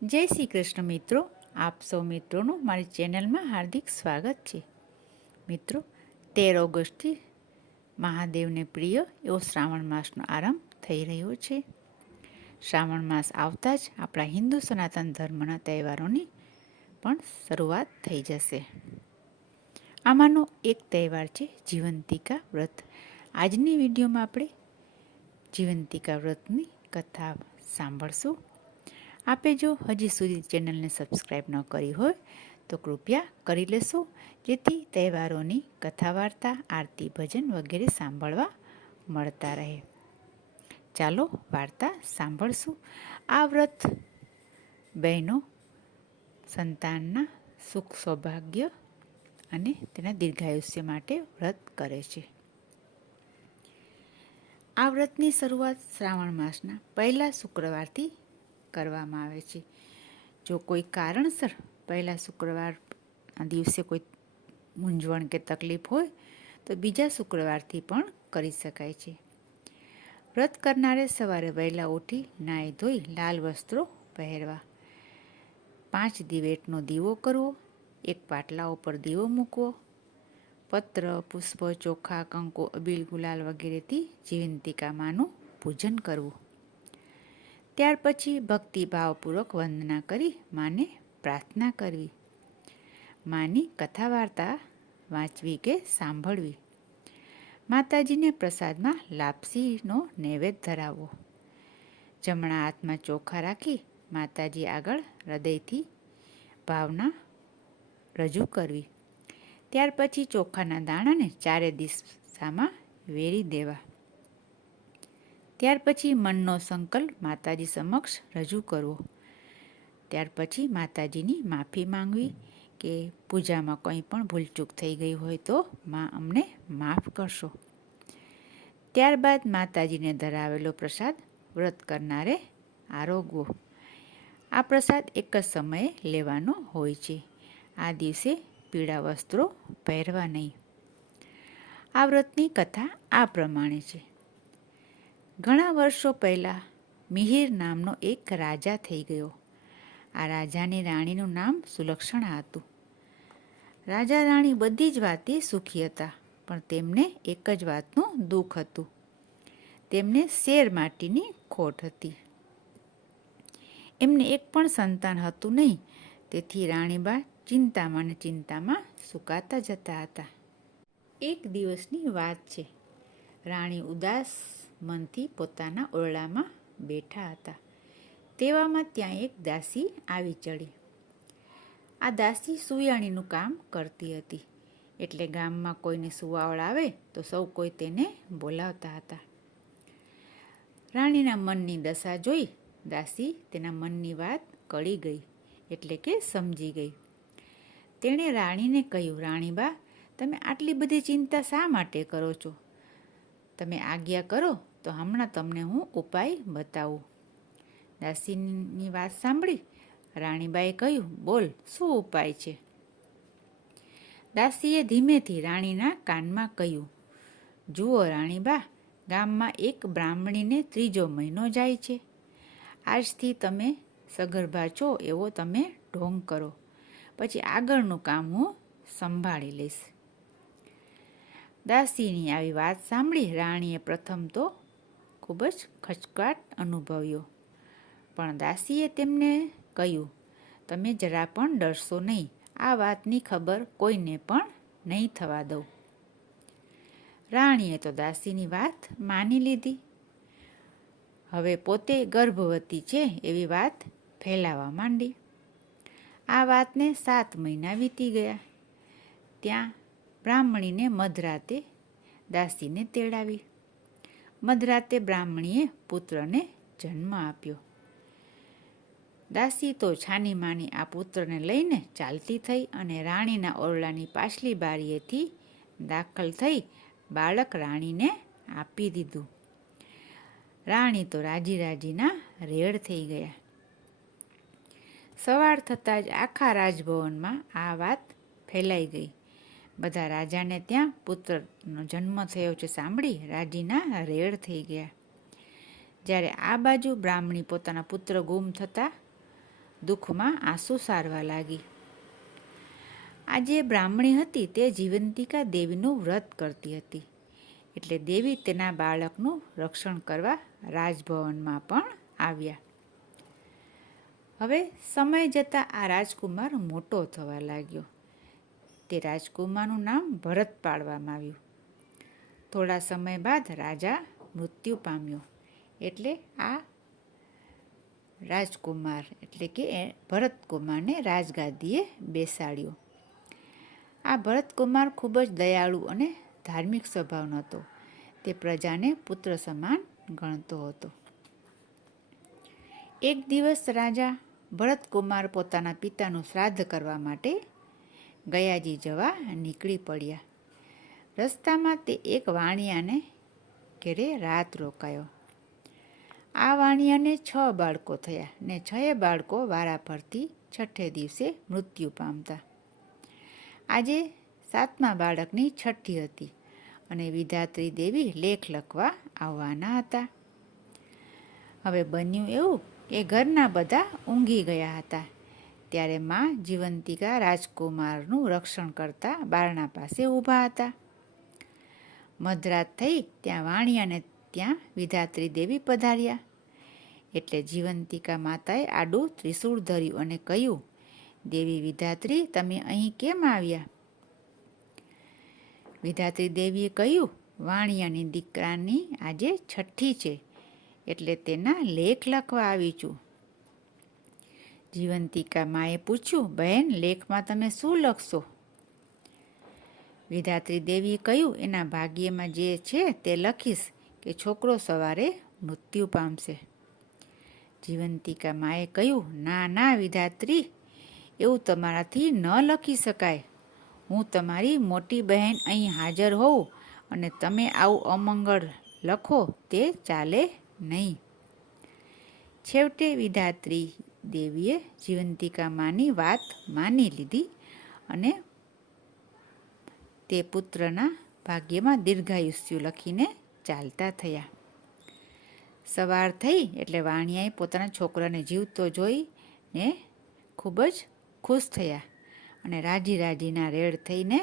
જય શ્રી કૃષ્ણ મિત્રો, આપ સૌ મિત્રોનું મારી ચેનલમાં હાર્દિક સ્વાગત છે. મિત્રો, 13 ઓગસ્ટથી મહાદેવને પ્રિય એવો શ્રાવણ માસનો આરંભ થઈ રહ્યો છે. શ્રાવણ માસ આવતા જ આપણા હિન્દુ સનાતન ધર્મના તહેવારોની પણ શરૂઆત થઈ જશે. આમાંનો એક તહેવાર છે જીવંતિકા વ્રત. આજની વિડીયોમાં આપણે જીવંતિકા વ્રતની કથા સાંભળશું. આપે જો હજી સુધી ચેનલને સબસ્ક્રાઈબ ન કરી હોય તો કૃપયા કરી લેશો, જેથી તહેવારોની કથા વાર્તા, આરતી, ભજન વગેરે સાંભળવા મળતા રહે. ચાલો વાર્તા સાંભળશું. આ વ્રત બહેનો સંતાનના સુખ સૌભાગ્ય અને તેના દીર્ઘાયુષ્ય માટે વ્રત કરે છે. આ વ્રતની શરૂઆત શ્રાવણ માસના પહેલા શુક્રવારથી કરવામાં આવે છે. જો કોઈ કારણસર પહેલા શુક્રવારના દિવસે કોઈ મૂંઝવણ કે તકલીફ હોય તો બીજા શુક્રવારથી પણ કરી શકાય છે. વ્રત કરનારે સવારે વહેલા ઉઠી નાહી ધોઈ લાલ વસ્ત્રો પહેરવા, 5 દિવેટનો દીવો કરવો, એક પાટલા ઉપર દીવો મૂકવો, પત્ર, પુષ્પ, ચોખા, કંકુ, અબીલ, ગુલાલ વગેરેથી જીવંતિકા માનું પૂજન કરવું. ત્યાર પછી ભક્તિભાવપૂર્વક વંદના કરી માને પ્રાર્થના કરવી, માની કથા વાર્તા વાંચવી કે સાંભળવી, માતાજીને પ્રસાદમાં લાપસીનો નૈવેદ્ય ધરાવવો, જમણા હાથમાં ચોખા રાખી માતાજી આગળ હૃદયથી ભાવના રજૂ કરવી. ત્યાર પછી ચોખાના દાણાને ચારે દિશામાં વેરી દેવા. ત્યાર પછી મનનો સંકલ્પ માતાજી સમક્ષ રજૂ કરવો. ત્યાર પછી માતાજીની માફી માંગવી કે પૂજામાં કંઈ પણ ભૂલચૂક થઈ ગઈ હોય તો માં અમને માફ કરશો. ત્યારબાદ માતાજીને ધરાવેલો પ્રસાદ વ્રત કરનારે આરોગવો. આ પ્રસાદ એક જ સમયે લેવાનો હોય છે. આ દિવસે પીળા વસ્ત્રો પહેરવા નહીં. આ વ્રતની કથા આ પ્રમાણે છે. ઘણા વર્ષો પહેલાં મિહિર નામનો એક રાજા થઈ ગયો. આ રાજાની રાણીનું નામ સુલક્ષણા હતું. રાજા રાણી બધી જ વાતે સુખી હતા, પણ તેમને એક જ વાતનું દુઃખ હતું. તેમને શેર માટીની ખોટ હતી. એમને એક પણ સંતાન હતું નહીં, તેથી રાણીબા ચિંતામાં ને ચિંતામાં સુકાતા જતા હતા. એક દિવસની વાત છે. રાણી ઉદાસ મનથી પોતાના ઓરડામાં બેઠા હતા. તેવામાં ત્યાં એક દાસી આવી ચડી. આ દાસી સુયાણીનું કામ કરતી હતી, એટલે ગામમાં કોઈને સુવાવડ આવે તો સૌ કોઈ તેને બોલાવતા હતા. રાણીના મનની દશા જોઈ દાસી તેના મનની વાત કળી ગઈ, એટલે કે સમજી ગઈ. તેણે રાણીને કહ્યું, રાણીબા, તમે આટલી બધી ચિંતા શા માટે કરો છો? તમે આજ્ઞા કરો તો હમણાં તમને હું ઉપાય બતાવું. દાસીની વાત સાંભળી રાણીબાએ કહ્યું, બોલ, શું ઉપાય છે? દાસીએ ધીમેથી રાણીના કાનમાં કહ્યું, જુઓ રાણીબા, ગામમાં એક બ્રાહ્મણીને 3જો મહિનો જાય છે. આજથી તમે સગર્ભા છો એવો તમે ઢોંગ કરો, પછી આગળનું કામ હું સંભાળી લઈશ. દાસીની આવી વાત સાંભળી રાણીએ પ્રથમ તો ખૂબ જ ખચકાટ અનુભવ્યો, પણ દાસીએ તેમને કહ્યું, તમે જરા પણ ડરશો નહીં. આ વાતની ખબર કોઈને પણ નહીં થવા દઉં. રાણીએ તો દાસીની વાત માની લીધી. હવે પોતે ગર્ભવતી છે એવી વાત ફેલાવા માંડી. આ વાતને 7 મહિના વીતી ગયા. ત્યાં બ્રાહ્મણીને મધરાતે દાસીને તેડાવી. મધરાતે બ્રાહ્મણીએ પુત્રને જન્મ આપ્યો. દાસી તો છાની માની આ પુત્રને લઈને ચાલતી થઈ અને રાણીના ઓરડાની પાછલી બારીએથી દાખલ થઈ બાળક રાણીને આપી દીધું. રાણી તો રાજી રાજીના રેડ થઈ ગયા. સવાર થતાં જ આખા રાજભવનમાં આ વાત ફેલાઈ ગઈ. બધા રાજાને ત્યાં પુત્રનો જન્મ થયો છે સાંભળી રાજીના રેડ થઈ ગયા. જ્યારે આ બાજુ બ્રાહ્મણી પોતાના પુત્ર ગુમ થતાં દુઃખમાં આંસુ સારવા લાગી. આ જે બ્રાહ્મણી હતી તે જીવંતિકા દેવીનું વ્રત કરતી હતી. એટલે દેવી તેના બાળકનું રક્ષણ કરવા રાજભવનમાં પણ આવ્યા. હવે સમય જતાં આ રાજકુમાર મોટો થવા લાગ્યો. તે રાજકુમારનું નામ ભરત પાડવામાં આવ્યું. થોડા સમય બાદ રાજા મૃત્યુ પામ્યો. એટલે આ રાજકુમાર એટલે કે ભરતકુમારને રાજગાદીએ બેસાડ્યો. આ ભરતકુમાર ખૂબ જ દયાળુ અને ધાર્મિક સ્વભાવનો હતો. તે પ્રજાને પુત્ર સમાન ગણતો હતો. એક દિવસ રાજા ભરતકુમાર પોતાના પિતાનું શ્રાદ્ધ કરવા માટે ગયાજી જવા નીકળી પડ્યા. રસ્તામાં તે એક વાણિયાને ઘેરે રાત રોકાયો. આ વાણિયાને 6 બાળકો થયા ને 6 બાળકો વારાફરતી છઠ્ઠે દિવસે મૃત્યુ પામતા. આજે 7મા બાળકની છઠ્ઠી હતી અને વિધાત્રી દેવી લેખ લખવા આવવાના હતા. હવે બન્યું એવું કે ઘરના બધા ઊંઘી ગયા હતા. ત્યારે માં જીવંતિકા રાજકુમારનું રક્ષણ કરતા બારણા પાસે ઊભા હતા. મધરાત થઈ ત્યાં વાણિયાને ત્યાં વિધાત્રી દેવી પધાર્યા. એટલે જીવંતિકા માતાએ આડું ત્રિશૂળ ધર્યું અને કહ્યું, દેવી વિધાત્રી, તમે અહીં કેમ આવ્યા? વિધાત્રી દેવીએ કહ્યું, વાણિયાની દીકરાની આજે છઠ્ઠી છે એટલે તેના લેખ લખવા આવી છું. જીવંતિકા માએ પૂછ્યું, બહેન, લેખમાં તમે શું લખશો? વિધાત્રી દેવીએ કહ્યું, એના ભાગ્યમાં જે છે તે લખીશ કે છોકરો સવારે મૃત્યુ પામશે. જીવંતિકા માએ કહ્યું, ના ના વિધાત્રી, એવું તમારાથી ન લખી શકાય. હું તમારી મોટી બહેન અહીં હાજર હોઉં અને તમે આવું અમંગળ લખો તે ચાલે નહીં. છેવટે વિધાત્રી દેવીએ જીવંતિકા માની વાત માની લીધી અને તે પુત્રના ભાગ્યમાં દીર્ઘાયુષ્ય લખીને ચાલતા થયા. સવાર થઈ એટલે વાણિયાએ પોતાના છોકરાને જીવતો જોઈને ખૂબ જ ખુશ થયા અને રાજી રાજીના રેડ થઈને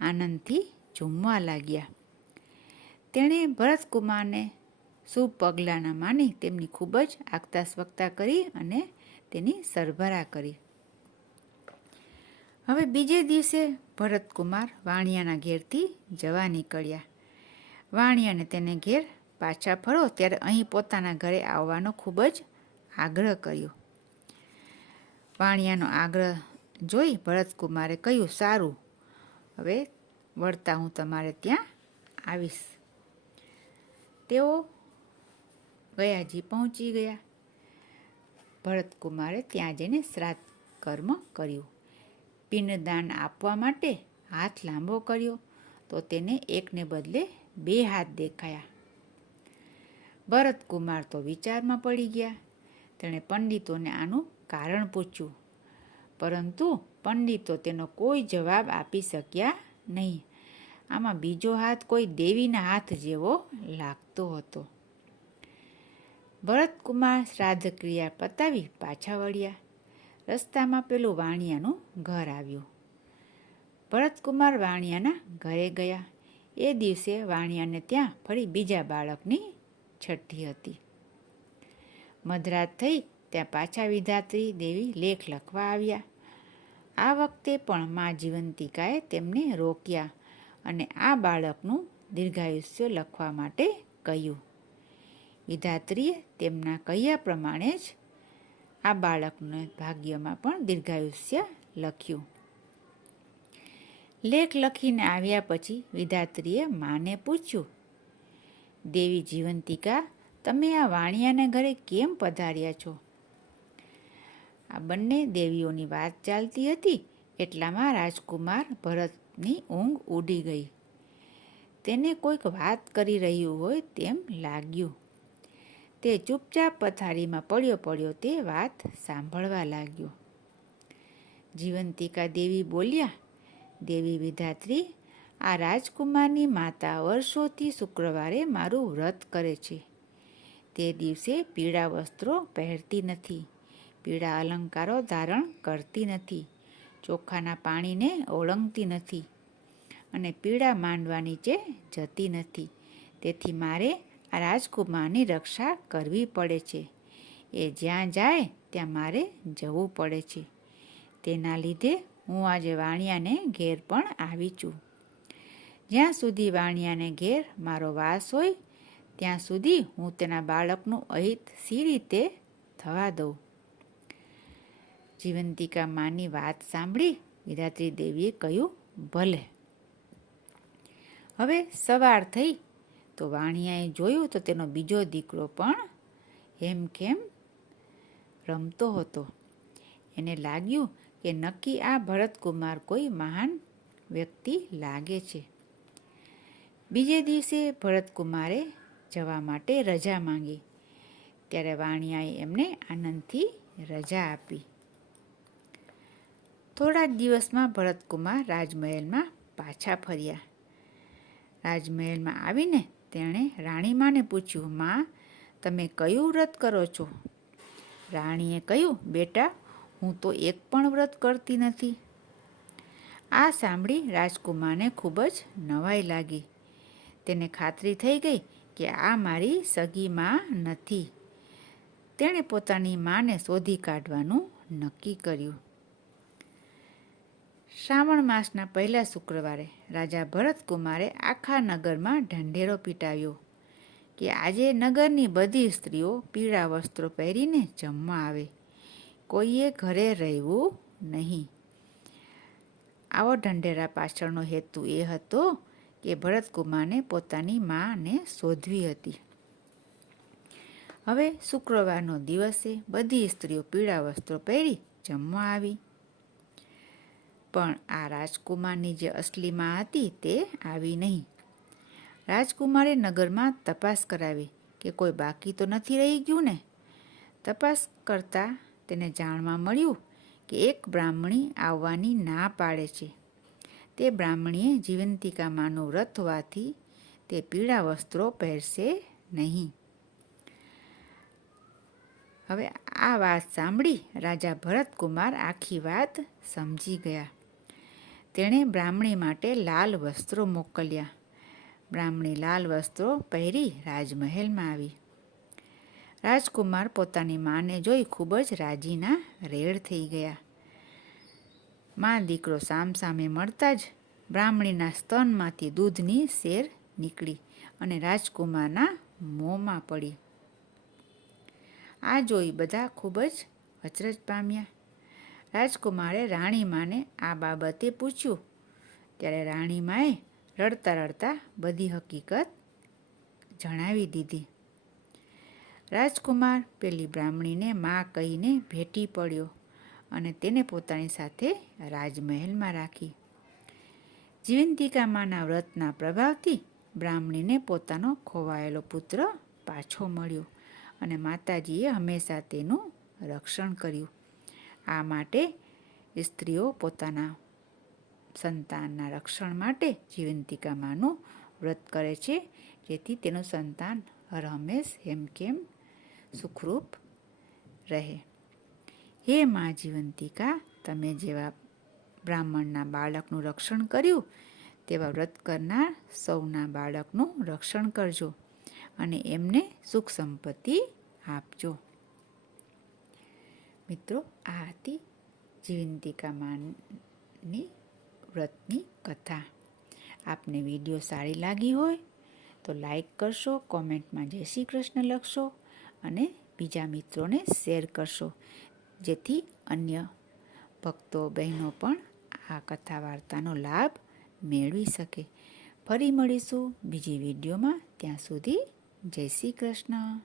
આનંદથી ઝૂમવા લાગ્યા. તેણે ભરતકુમારને શુભ પગલાંના માની તેમની ખૂબ જ આગતા સ્વગતા કરી અને તેની સરભરા કરી. હવે બીજે દિવસે ભરતકુમાર વાણિયાના ઘેરથી જવા નીકળ્યા. વાણિયાને તેને ઘેર પાછા ફરો ત્યારે અહીં પોતાના ઘરે આવવાનો ખૂબ જ આગ્રહ કર્યો. વાણિયાનો આગ્રહ જોઈ ભરતકુમારે કહ્યું, સારું, હવે વળતા હું તમારે ત્યાં આવીશ. તેઓ ગયાજી પહોંચી ગયા. ભરતકુમારે ત્યાં જઈને શ્રાદ્ધ કર્મ કર્યું. પિંડદાન આપવા માટે હાથ લાંબો કર્યો તો તેને એકને બદલે 2 હાથ દેખાયા. ભરતકુમાર તો વિચારમાં પડી ગયા. તેણે પંડિતોને આનું કારણ પૂછ્યું, પરંતુ પંડિતો તેનો કોઈ જવાબ આપી શક્યા નહીં. આમાં બીજો હાથ કોઈ દેવીના હાથ જેવો લાગતો હતો. ભરતકુમાર શ્રાદ્ધ ક્રિયા પતાવી પાછા વળ્યા. રસ્તામાં પેલું વાણિયાનું ઘર આવ્યું. ભરતકુમાર વાણિયાના ઘરે ગયા. એ દિવસે વાણિયાને ત્યાં ફરી બીજા બાળકની છઠ્ઠી હતી. મધરાત થઈ ત્યાં પાછા વિધાત્રી દેવી લેખ લખવા આવ્યા. આ વખતે પણ મા જીવંતિકાએ તેમને રોક્યા અને આ બાળકનું દીર્ઘાયુષ્ય લખવા માટે કહ્યું. વિધાત્રીએ તેમના કહ્યા પ્રમાણે જ આ બાળકના ભાગ્યમાં પણ દીર્ઘાયુષ્ય લખ્યું. લેખ લખીને આવ્યા પછી વિધાત્રીએ માને પૂછ્યું, દેવી જીવંતિકા, તમે આ વાણિયાને ઘરે કેમ પધાર્યા છો? આ બંને દેવીઓની વાત ચાલતી હતી એટલામાં રાજકુમાર ભરતની ઊંઘ ઉડી ગઈ. તેને કોઈક વાત કરી રહ્યું હોય તેમ લાગ્યું. તે ચૂપચાપ પથારીમાં પડ્યો તે વાત સાંભળવા લાગ્યો. જીવંતિકા દેવી બોલ્યા, દેવી વિધાત્રી, આ રાજકુમારની માતા વર્ષોથી શુક્રવારે મારું વ્રત કરે છે. તે દિવસે પીળા વસ્ત્રો પહેરતી નથી, પીળા અલંકારો ધારણ કરતી નથી, ચોખાના પાણીને ઓળંગતી નથી અને પીળા માંડવા નીચે જતી નથી. તેથી મારે આ રાજકુમારની રક્ષા કરવી પડે છે. એ જ્યાં જાય ત્યાં મારે જવું પડે છે. તેના લીધે હું આજે વાણિયાને ઘેર પણ આવી છું. જ્યાં સુધી વાણિયાને ઘેર મારો વાસ હોય ત્યાં સુધી હું તેના બાળકનું અહિત સી રીતે થવા દઉં. જીવંતિકા માની વાત સાંભળી વિધાત્રી દેવીએ કહ્યું, ભલે. હવે સવાર થઈ તો વાણિયાએ જોયું તો તેનો બીજો દીકરો પણ હેમખેમ રમતો હતો. એને લાગ્યું કે નક્કી આ ભરતકુમાર કોઈ મહાન વ્યક્તિ લાગે છે. બીજે દિવસે ભરતકુમારે જવા માટે રજા માંગી. ત્યારે વાણિયાએ એમને આનંદથી રજા આપી. થોડા જ દિવસમાં ભરતકુમાર રાજમહેલમાં પાછા ફર્યા. રાજમહેલમાં આવીને તેણે રાણીમાને પૂછ્યું, માં, તમે કયું વ્રત કરો છો? રાણીએ કહ્યું, બેટા, હું તો એક પણ વ્રત કરતી નથી. આ સાંભળી રાજકુમારને ખૂબ જ નવાઈ લાગી. તેને ખાતરી થઈ ગઈ કે આ મારી સગી માં નથી. તેણે પોતાની માને શોધી કાઢવાનું નક્કી કર્યું. શ્રાવણ માસના પહેલા શુક્રવારે રાજા ભરતકુમારે આખા નગરમાં ઢંઢેરો પીટાવ્યો કે આજે નગરની બધી સ્ત્રીઓ પીળા વસ્ત્રો પહેરીને જમવા આવે. કોઈએ ઘરે રહેવું નહીં. આવો ઢંઢેરા પાછળનો હેતુ એ હતો કે ભરતકુમારને પોતાની માને શોધવી હતી. હવે શુક્રવારનો દિવસે બધી સ્ત્રીઓ પીળા વસ્ત્રો પહેરી જમવા આવી. પણ આ રાજકુમારની જે અસલી માં હતી તે આવી નહીં. રાજકુમારે નગરમાં તપાસ કરાવી કે કોઈ બાકી તો નથી રહી ગયું ને. તપાસ કરતાં તેને જાણવા મળ્યું કે એક બ્રાહ્મણી આવવાની ના પાડે છે. તે બ્રાહ્મણીએ જીવંતિકા માનું વ્રત હોવાથી તે પીળા વસ્ત્રો પહેરશે નહીં. હવે આ વાત સાંભળી રાજા ભરતકુમાર આખી વાત સમજી ગયા. તેણે બ્રાહ્મણી માટે લાલ વસ્ત્રો મોકલ્યા. બ્રાહ્મણી લાલ વસ્ત્રો પહેરી રાજમહેલમાં આવી. રાજકુમાર પોતાની માને જોઈ ખૂબ જ રાજીના રેડ થઈ ગયા. માં દીકરો સામસામે મળતા જ બ્રાહ્મણીના સ્તનમાંથી દૂધની સેર નીકળી અને રાજકુમારના મોંમાં પડી. આ જોઈ બધા ખૂબ જ અચરજ પામ્યા. રાજકુમારે રાણીમાને આ બાબતે પૂછ્યું. ત્યારે રાણીમાએ રડતા રડતા બધી હકીકત જણાવી દીધી. રાજકુમાર પેલી બ્રાહ્મણીને માં કહીને ભેટી પડ્યો અને તેને પોતાની સાથે રાજમહેલમાં રાખી. જીવંતિકા માના વ્રતના પ્રભાવથી બ્રાહ્મણીને પોતાનો ખોવાયેલો પુત્ર પાછો મળ્યો અને માતાજીએ હંમેશા તેનું રક્ષણ કર્યું. આ માટે સ્ત્રીઓ પોતાના સંતાનના રક્ષણ માટે જીવંતિકા માનું વ્રત કરે છે, જેથી તેનું સંતાન હર હંમેશ હેમખેમ સુખરૂપ રહે. હે મા જીવંતિકા, તમે જેવા બ્રાહ્મણના બાળકનું રક્ષણ કર્યું તેવા વ્રત કરનાર સૌના બાળકનું રક્ષણ કરજો અને એમને સુખ સંપત્તિ આપજો. મિત્રો, આ હતી જીવંતિકા માની વ્રતની કથા. આપને વિડીયો સારી લાગી હોય તો લાઈક કરશો, કોમેન્ટમાં જય શ્રી કૃષ્ણ લખશો અને બીજા મિત્રોને શેર કરશો, જેથી અન્ય ભક્તો બહેનો પણ આ કથા વાર્તાનો લાભ મેળવી શકે. ફરી મળીશું બીજી વિડીયોમાં. ત્યાં સુધી જય શ્રી કૃષ્ણ.